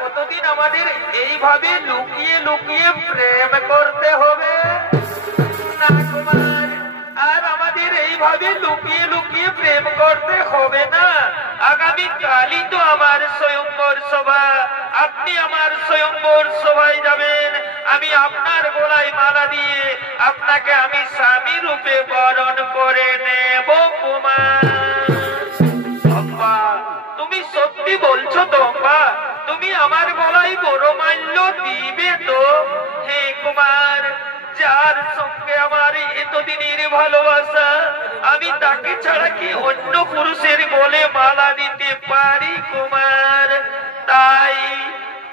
কত কতদিন আমাদের এইভাবে লুকিয়ে লুকিয়ে প্রেম করতে হবে না কুমার? আর আমাদের এইভাবে লুকিয়ে লুকিয়ে প্রেম করতে হবে না। আগামী কালই তো আমার স্বয়ংবর সভা, আপনি আমার স্বয়ংবর সভায় যাবেন। আমি আপনার গলায় মালা দিয়ে আপনাকে আমি স্বামী রূপে বরণ করে নেব কুমার। অম্বা, তুমি সত্যি বলছো তো অম্বা? তুমি আমার গলায় বরমাল্য দিবে তো? হে কুমার, যার সঙ্গে আমার এতদিনের ভালোবাসা, আমি তাকে ছাড়া কি অন্য পুরুষের গলে মালা দিতে পারি কুমার? তাই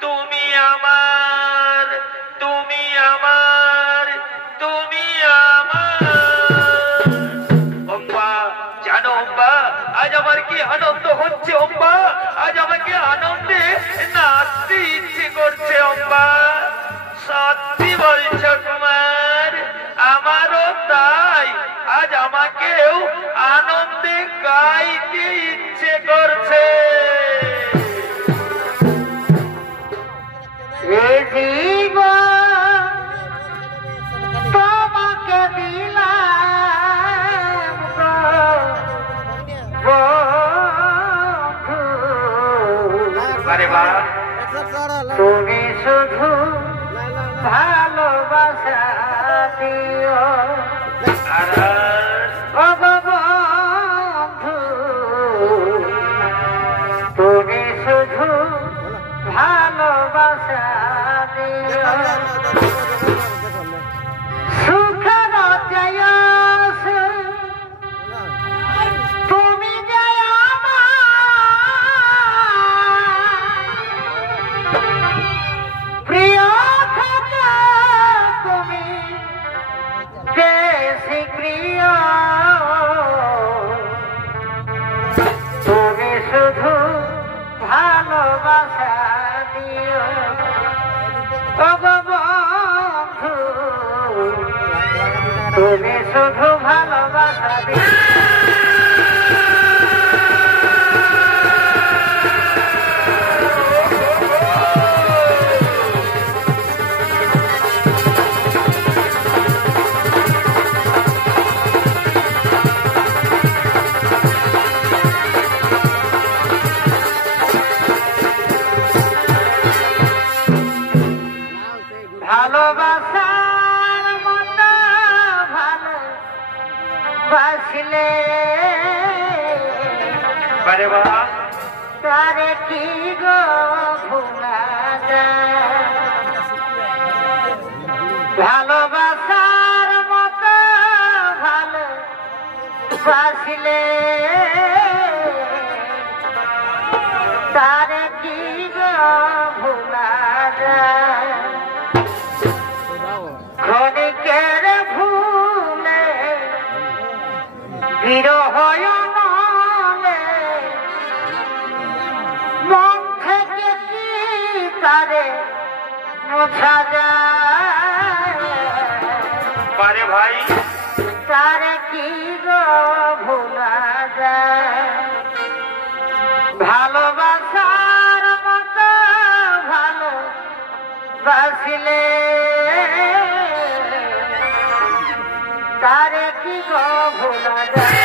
তুমি আমার, তুমি আমার, তুমি আমার। অম্বা, জানো অম্বা, আজ আমার কি আনন্দ হচ্ছে অম্বা। আজ আমাকে আনন্দে নাচতে ইচ্ছে করছে অম্বা। সত্যি বলছো কুমার? আমারও তাই। আজ আমাকেও আনন্দে গাইতে ইচ্ছে করছে। তোমাকে দিলাম তুমি শুধু ভালোবাসা দিও বন্ধু, তুমি শুধু ভালোবাসা দিও। সুখের জয়স তুমি জয় প্রিয় থাকে, তুমি বেশি প্রিয়। তুমি শুধু ভালোবাসা দিও বন্ধু, তুমি শুধু ভালোবাসা দিও। ভালোবাসার মতো ভালোবাসলে তারে কি গো ভোলা যায়? ভালোবাসার মতো ভালোবাসলে তারে কি গো ভোলা যায়? ক্ষণিকের ভুলে বিরহ নলে মন থেকে কি তারে মোছা যায়? ভাই, তারে কি গো ভোলা যায়? ভালোবাসার মতো ভালোবাসলে তারে কি গো ভোলা যায়?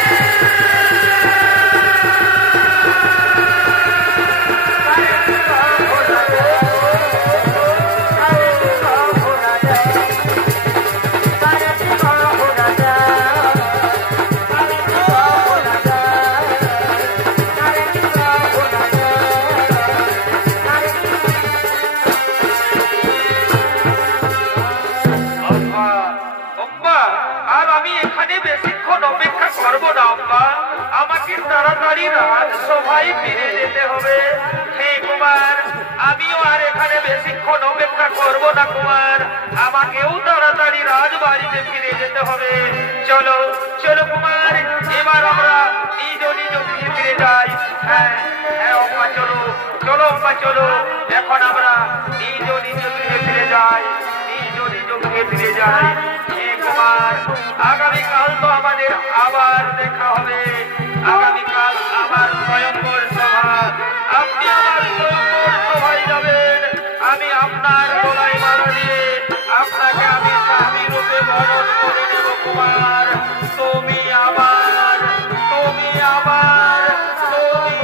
আমাকে তাড়াতাড়ি রাজসভায় ফিরে যেতে হবে। হে কুমার, আমিও আর এখানে বেশিক্ষণ অপেক্ষা করব না কুমার, আমাকেও তাড়াতাড়ি রাজবাড়িতে ফিরে যেতে হবে। চলো চলো কুমার, এবার আমরা নিজ নিজ গৃহে ফিরে যাই। হ্যাঁ হ্যাঁ অম্বা, চলো চলো অম্বা, চলো এখন আমরা নিজ নিজ গৃহে ফিরে যাই, নিজ নিজ গৃহে ফিরে যাই। হে কুমার, আগামীকাল তো আমাদের আবার দেখা হবে। আগামীকাল আবার স্বয়ংবর সভা, আপনি আমার স্বয়ংবর সভায় যাবেন। আপনার গলায় মালা দিয়ে আপনাকে আমি স্বামী রূপে বরণ করে নেব কুমার। তুমি আমার, তুমি আমার, তুমি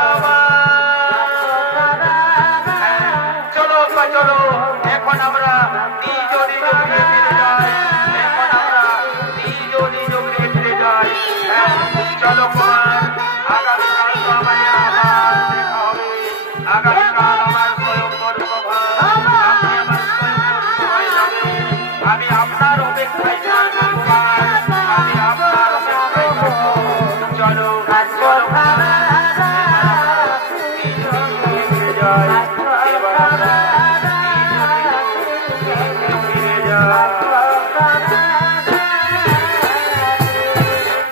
আমার। চলো চলো, এখন আমরা নিজ নিজ গৃহে ফিরে যাই। এখন আমরা নিজ নিজ গৃহে ফিরে যাই। চলো কুমার, আগামীকাল তো আমাদের আবার দেখা হবে। আগামীকাল আমার স্বয়ংবর সভা, আপনি আমার স্বয়ংবর সভায় যাবেন। আমি আপনার অপেক্ষায় থাকবো কুমার, আমি আপনার অপেক্ষায় থাকবো। চলো চলো।